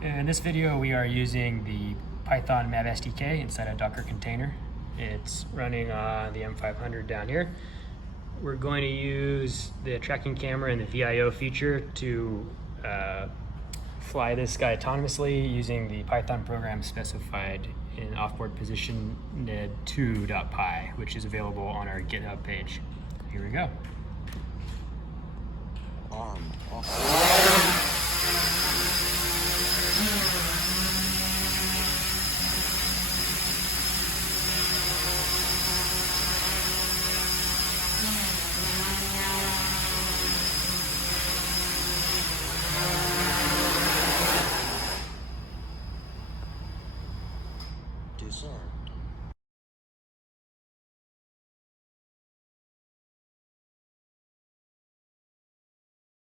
In this video, we are using the Python MAVSDK inside a Docker container. It's running on the M500 down here. We're going to use the tracking camera and the VIO feature to fly this guy autonomously using the Python program specified in offboard position ned2.py, which is available on our GitHub page. Here we go.